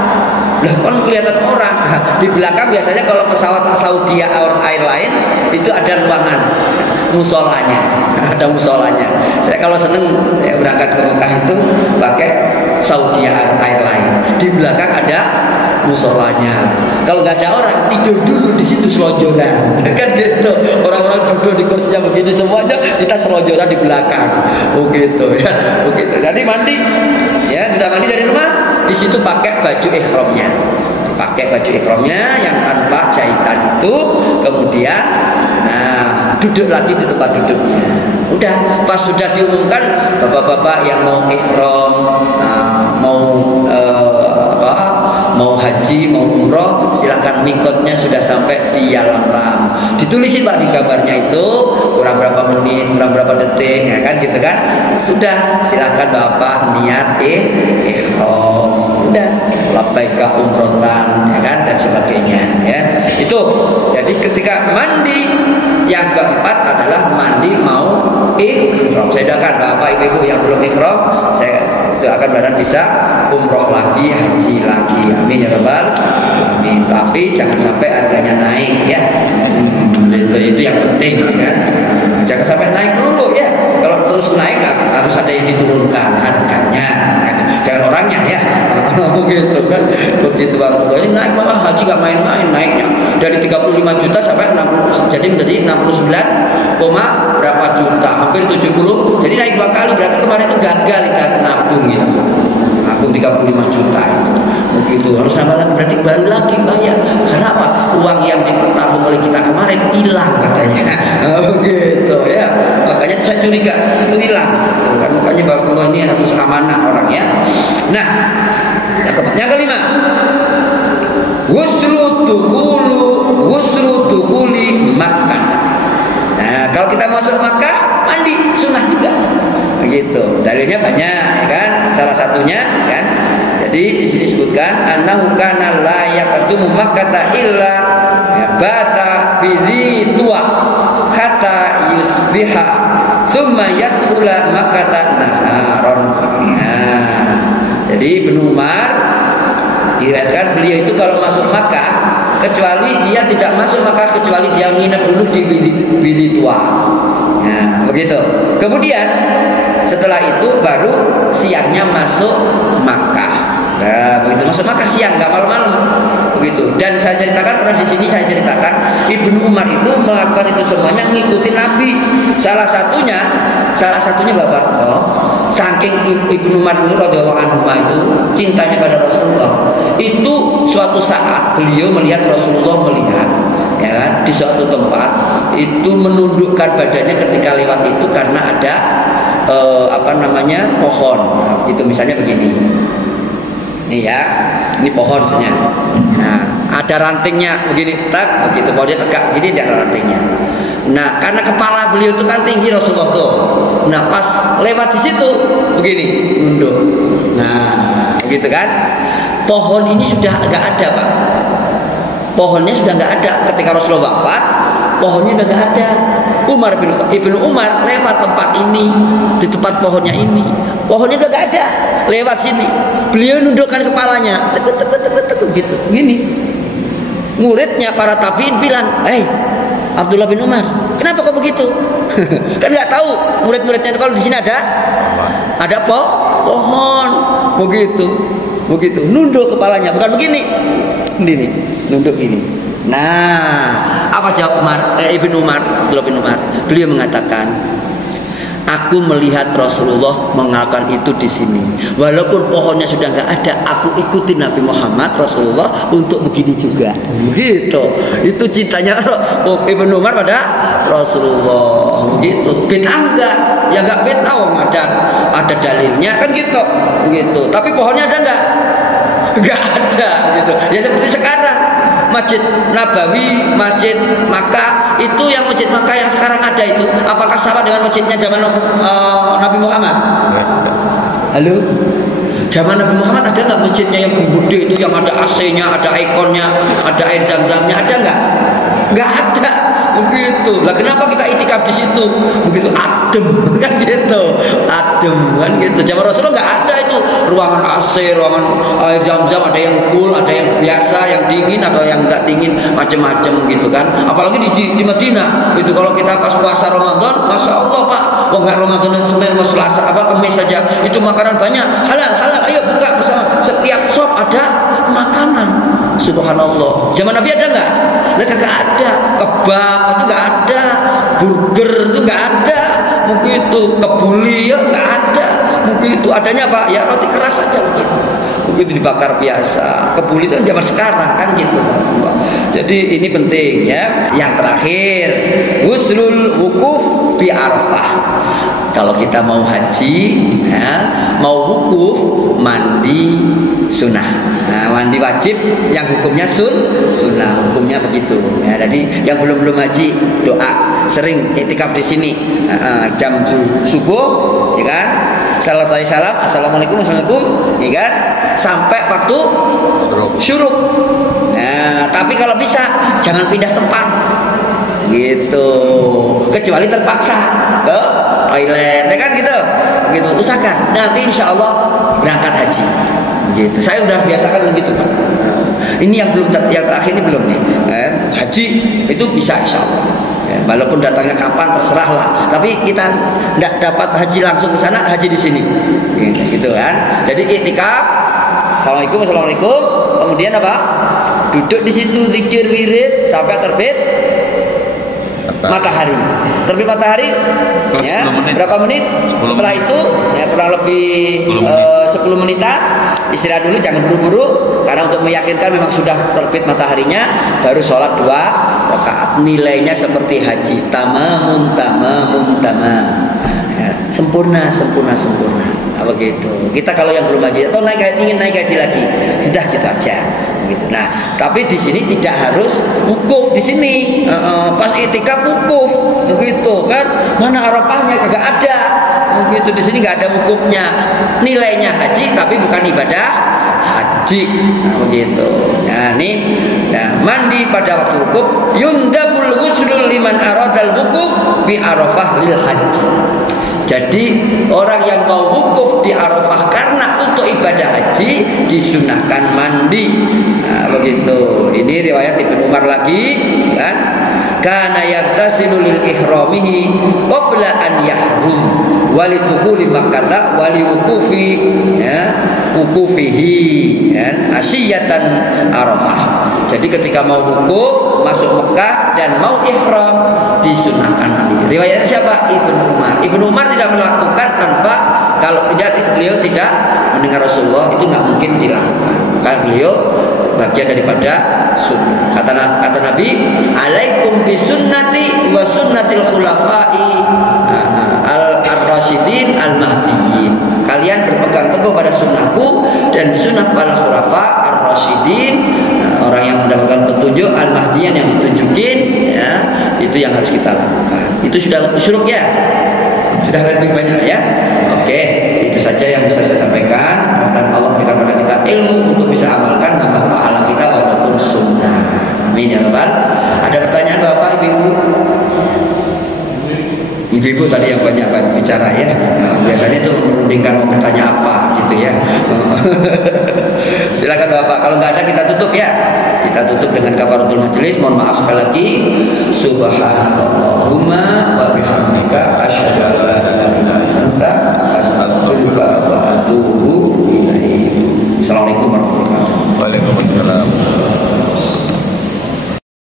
Lah kan kelihatan orang. Di belakang biasanya kalau pesawat Saudi Airlines itu ada ruangan musolanya, ada musolanya. Saya kalau seneng ya, berangkat ke Mekah itu pakai Saudi Airlines. Di belakang ada musolanya. Kalau nggak ada orang, tidur dulu di situ selonjoran, kan gitu. Orang-orang duduk di kursinya begini semuanya, kita selonjoran di belakang, begitu ya, begitu. Jadi mandi, ya sudah mandi dari rumah, di situ pakai baju ihramnya, yang tanpa jahitan itu, kemudian, nah duduk lagi di tempat duduknya. Udah, pas sudah diumumkan, bapak-bapak yang mau ihram, mau haji, mau umroh, silakan mikotnya sudah sampai di Yalam. Ditulisin Pak di gambarnya itu kurang berapa menit, kurang berapa detik, ya kan gitu kan. Sudah, silakan bapak niat ihram. Udah, labbaika umrotan, ya kan, dan sebagainya, ya. Itu. Jadi ketika mandi, yang keempat adalah mandi mau ihram. Saya doakan bapak ibu yang belum ihram, saya doakan badan bisa umroh lagi, haji lagi, amin ya rabbal alamin. Tapi jangan sampai harganya naik, ya. Itu yang penting, ya. Jangan sampai naik dulu, ya. Kalau terus naik harus ada yang diturunkan harganya, ya. Jangan orangnya, ya. Begitu kan, begitu baru ini naik, malah haji gak main-main naiknya dari 35 juta sampai 60, jadi menjadi 69, berapa juta, hampir 70. Jadi naik 2 kali, berarti kemarin itu gagal ikan nabung gitu. Nabung 35 juta itu. Begitu, harus nambah lagi, berarti baru lagi bayar. Kenapa? Uang yang ditabung oleh kita kemarin hilang katanya. Begitu ya. Makanya saya curiga itu hilang. Kan makanya bapak ini harus amanah orangnya. Nah, yang kelima, wuslu dukhuli Makkah. Nah, kalau kita masuk Makkah, mandi sunnah juga. Begitu. Dalilnya banyak, ya kan? Salah satunya, kan? Jadi di sini disebutkan annahu kana la yaqdumu Makkah illa bata bidhi tuwa hatta yusbiha thumma yadkhula Makkah naharon. Nah, Jadi Ibnu Umar diriwayatkan beliau itu kalau masuk Makkah, kecuali dia tidak masuk Makkah kecuali dia nginep dulu di Bidi Tua. Nah, begitu. Kemudian setelah itu baru siangnya masuk Makkah. Nah, begitu masuk Makkah siang, nggak malam-malam. Begitu. Dan saya ceritakan, pernah di sini saya ceritakan, Ibnu Umar itu melakukan itu semuanya ngikutin Nabi. Salah satunya Bapak saking Ibnu Umar itu radhiyallahu anhu itu cintanya pada Rasulullah. Itu suatu saat beliau melihat Rasulullah ya kan, di suatu tempat itu menundukkan badannya ketika lewat itu karena ada pohon. Itu misalnya begini. Nih ya, ini pohon misalnya. Nah, ada rantingnya begini, tak begitu pohonnya tegak, jadi ada rantingnya. Nah, karena kepala beliau itu kan tinggi Rasulullah tuh. Nah, pas lewat di situ begini, nunduk. Nah, begitu kan? Pohon ini sudah nggak ada, Pak. Pohonnya sudah nggak ada ketika Rasulullah wafat. Pohonnya udah nggak ada. Ibnu Umar lewat tempat ini, di tempat pohonnya ini, pohonnya udah nggak ada. Lewat sini, beliau nundukkan kepalanya, tekuk gitu, gini. Muridnya para tabiin bilang, Abdullah bin Umar, kenapa kok begitu? Kan nggak tahu murid-muridnya itu kalau di sini ada pohon, begitu, nunduk kepalanya, bukan begini, nunduk gini. Nah, apa jawab Ibnu Umar, Abdullah bin Umar? Beliau mengatakan, aku melihat Rasulullah melakukan itu di sini. Walaupun pohonnya sudah nggak ada, aku ikutin Nabi Muhammad Rasulullah untuk begini juga. Gitu. Itu cintanya Ibnu Umar pada Rasulullah. Gitu. Bid'ah enggak? Ya enggak bid'ah, ada dalilnya kan gitu. Gitu. Tapi pohonnya ada enggak? Enggak ada gitu. Ya seperti sekarang Masjid Nabawi, Masjid Makkah, itu yang Masjid Makkah yang sekarang ada itu, apakah sama dengan masjidnya zaman Nabi Muhammad? Halo? Zaman Nabi Muhammad ada nggak masjidnya yang gede itu, yang ada AC-nya, ada ikonnya, ada air zam-zamnya, ada nggak? Nggak ada. Begitu. Lah kenapa kita itikaf di situ? Begitu adem kan gitu. Adem kan gitu. Zaman Rasulullah nggak ada itu ruangan AC, ruangan air zam-zam, ada yang cool, ada yang biasa, yang dingin atau yang nggak dingin, macam-macam gitu kan. Apalagi di Madinah itu kalau kita pas puasa Ramadan, Masya Allah Pak, nggak Ramadan dan Senin, Selasa, Kamis saja itu makanan banyak, halal, ayo buka bersama. Setiap shop ada makanan. Subhanallah. Zaman Nabi ada nggak? Nggak ada. Kebab itu nggak ada. Burger itu nggak ada. Begitu. Kebuli ya nggak ada. Begitu. Adanya apa? Ya roti keras aja begitu. Begitu dibakar biasa. Kebuli itu zaman sekarang kan gitu. Jadi ini penting ya. Yang terakhir, husnul wukuf bi Arafah. Kalau kita mau haji, ya, mau wukuf, mandi sunnah. Nah, mandi wajib yang hukumnya sunnah, hukumnya begitu. Ya, jadi yang belum haji doa, sering iktikaf di sini jam subuh, ya kan? Selesai salam, assalamualaikum, ya kan? Sampai waktu syuruk. Nah, tapi kalau bisa jangan pindah tempat, gitu. Kecuali terpaksa ke toilet, ya kan gitu. Begitu, usahakan. Nanti insya Allah berangkat haji. Gitu. Saya udah biasakan begitu Pak. Ini yang yang terakhir ini belum nih. Haji itu bisa insya Allah. Ya, walaupun datangnya kapan terserah lah. Tapi kita tidak dapat haji langsung ke sana, haji di sini. Gitu kan. Jadi iktikaf. Assalamualaikum. Kemudian apa? Duduk di situ zikir wirid sampai terbit matahari. Terbit matahari ya, berapa menit? Setelah itu ya kurang lebih 10 menitan. Istirahat dulu, jangan buru-buru, karena untuk meyakinkan memang sudah terbit mataharinya, baru sholat 2 rakaat. Nilainya seperti haji, tamamun ya, sempurna. Nah, begitu. Kita kalau yang belum haji atau ingin naik haji lagi, sudah gitu aja. Gitu. Nah, tapi di sini tidak harus wukuf di sini. Pas iktikaf wukuf, begitu kan? Mana Arafahnya kagak ada. Begitu, di sini nggak ada wukufnya. Nilainya haji tapi bukan ibadah haji. Nah, begitu. Nah, Nah ini ya, mandi pada waktu wukuf. Yundabul ghuslu liman aradal wukuf bi Arafah lil haji. Jadi orang yang mau wukuf di Arafah karena untuk ibadah haji disunahkan mandi. Nah, begitu. Ini riwayat Ibnu Umar lagi, kan? Kana yaghtasilu lil ihramihi qabla an yahrum walidukhuli Makkah waliwukufi ya wukufihi ya asyiyatan Arafah. Jadi ketika mau wukuf masuk Mekah dan mau ihram disunahkan mandi. Riwayatnya siapa? Ibnu Umar. Ibnu Umar tidak melakukan tanpa, kalau tidak beliau tidak mendengar Rasulullah, itu nggak mungkin dilakukan. Maka beliau bagian daripada sunnah. Kata Nabi, alaikum bisunnati wa sunnatil khulafai al-rasyidin al-mahdiyyin. Kalian berpegang teguh pada sunnahku dan sunnah para khulafa ar-rasyidin, orang yang mendapatkan petunjuk, al-mahdiyyin yang ditunjukin, ya, itu yang harus kita lakukan. Itu sudah syuruk ya? Sudah lebih banyak ya? Oke, itu saja yang bisa saya sampaikan. Dan Allah berikan pada kita ilmu untuk bisa amalkan, nambah pahala kita walaupun sunnah. Amin ya rabbal. Ada pertanyaan Bapak Ibu? Ibu-ibu tadi yang banyak bicara ya. Nah, biasanya itu merundingkan mau bertanya apa gitu ya. Silakan Bapak. Kalau nggak ada kita tutup ya. Kita tutup dengan kafaratul majelis. Mohon maaf sekali lagi. Subhanallahumma wa bihamdika asyhadu an la ilaha